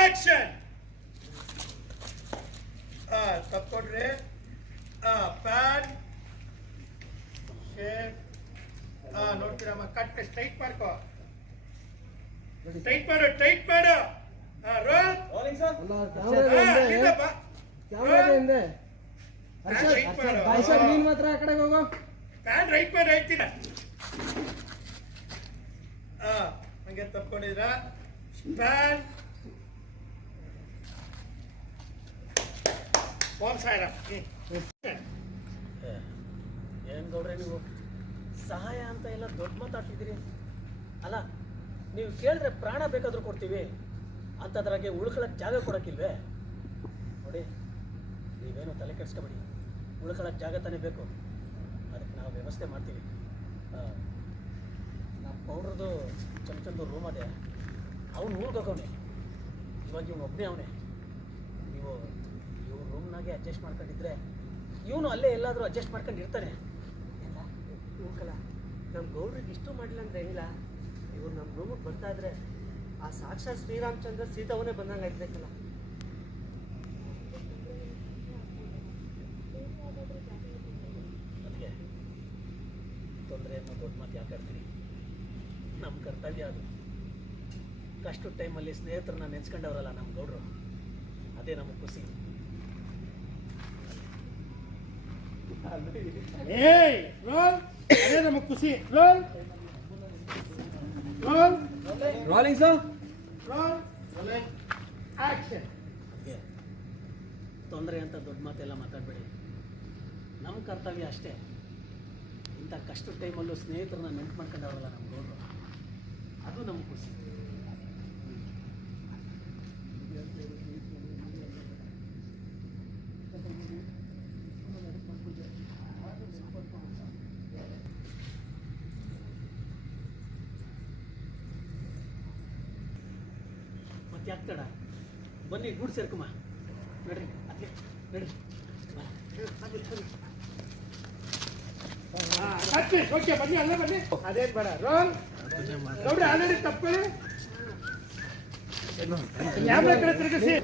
Action. ತಪ್ಪಿಕೊಡ್ರಿ. Pan shape ನೋಡ್ತೀರಮ್ಮ. Cut straight ಮಾಡ್ಕೋ. ಟೈಟ್ ಮಾಡು, ಟೈಟ್ ಮಾಡು. ರೋಲ್. ನೀನ್ ಮಾತ್ರ ಆ ಕಡೆ ಹೋಗೋ. ಪ್ಯಾನ್ ರೈಟ್ ಮಾಡಿ ಹೇಳ್ತೀರ. ಹಂಗೆ ತಪ್ಕೊಂಡಿದ್ರ. ಪ್ಯಾನ್ ಓಂ ಸಾಯಿರಾಮ್. ಏನ್ ಗೌಡ್ರೆ ನೀವು ಸಹಾಯ ಅಂತ ಎಲ್ಲ ದೊಡ್ಡ ಮಾತಾಡ್ತಿದ್ದೀರಿ. ಅಲ್ಲ ನೀವು ಕೇಳಿದ್ರೆ ಪ್ರಾಣ ಬೇಕಾದ್ರೂ ಕೊಡ್ತೀವಿ ಅಂತದ್ರಾಗೆ ಉಳ್ಕೊಳಕ್ ಜಾಗ ಕೊಡಕ್ಕಿಲ್ವೇ? ನೋಡಿ ನೀವೇನು ತಲೆ ಕೆಡಿಸ್ಕೊಬೇಡಿ. ಉಳ್ಕೊಳಕ್ ಜಾಗ ತಾನೇ ಬೇಕು, ಅದಕ್ಕೆ ನಾವು ವ್ಯವಸ್ಥೆ ಮಾಡ್ತೀವಿ. ನಮ್ಮ ಪೌಡ್ರದು ಚಮಚಂದು ರೂಮ್ ಅದೇ, ಅವ್ನು ಊರ್ಗೋಗವನೆ. ಇವಾಗ ಇವನು ಒಬ್ಬನೇ ಅವನೇ. ನೀವು ಇವ್ರ ರೂಮ್ನಾಗೆ ಅಡ್ಜಸ್ಟ್ ಮಾಡ್ಕೊಂಡಿದ್ರೆ ಇವನು ಅಲ್ಲೇ ಎಲ್ಲಾದರೂ ಅಡ್ಜಸ್ಟ್ ಮಾಡ್ಕೊಂಡು ಇರ್ತಾನೆ. ಎಲ್ಲ ಉಳ್ಕಲ್ಲ. ನಮ್ಮ ಗೌಡ್ರಿಗೆ ಇಷ್ಟು ಮಾಡಿಲ್ಲ ಅಂದ್ರೆ ಏನಿಲ್ಲ. ಇವ್ರು ನಮ್ಮ ರೂಮಿಗೆ ಬರ್ತಾ ಇದ್ರೆ ಆ ಸಾಕ್ಷಾತ್ ಶ್ರೀರಾಮಚಂದ್ರ ಸೀತಾವನೇ ಬಂದಂಗೆ ಆಯ್ತಬೇಕಲ್ಲ. ಅದಕ್ಕೆ ತೊಂದರೆ ಅನ್ನೋ ದೊಡ್ಡ ಮಾತು ಯಾಕೆ ಆಡ್ತೀನಿ. ನಮ್ಮ ಕರ್ತವ್ಯ ಅದು. ಕಷ್ಟದ ಟೈಮಲ್ಲಿ ಸ್ನೇಹಿತರನ್ನ ನೆನೆಸ್ಕೊಂಡವ್ರಲ್ಲ ನಮ್ಮ ಗೌಡ್ರು, ಅದೇ ನಮಗೆ ಖುಷಿ. ರೋಲ್. ಅದೇ ನಮಗೆ ಖುಷಿ. Roll. Roll. Rolling sir. Roll. Action. ಅದಕ್ಕೆ ತೊಂದರೆ ಅಂತ ದೊಡ್ಡ ಮಾತೆಲ್ಲ ಮಾತಾಡಬೇಡಿ. ನಮ್ಮ ಕರ್ತವ್ಯ ಅಷ್ಟೇ. ಇಂಥ ಕಷ್ಟದ ಟೈಮಲ್ಲೂ ಸ್ನೇಹಿತರನ್ನ ನೆನ್ಪು ಮಾಡ್ಕೊಂಡವ್ರಲ್ಲ ನಮ್ಮ ಗೌಡ್ರು, ಅದು ನಮ್ಗೆ ಖುಷಿ. ಮತ್ತೆ ಯಾಕೆ ತಡ? ಬನ್ನಿ ಗೂಡ್ ಸೇರ್ಕಮ್ಮ. ನಡ್ರಿ ಅದೇ ನಡ್ರಿ. ಓಕೆ ಬನ್ನಿ, ಅಲ್ಲೇ ಬನ್ನಿ. ಅದೇನ್ ಬೇಡ. ರೋಲ್. ನೋಡ್ರಿ ಆಲ್ರೆಡಿ ತಪ್ಕೊಳ್ಳಿ. ಕ್ಯಾಮ್ರಾ ಕಡೆ ತಿರುಗಿಸಿ.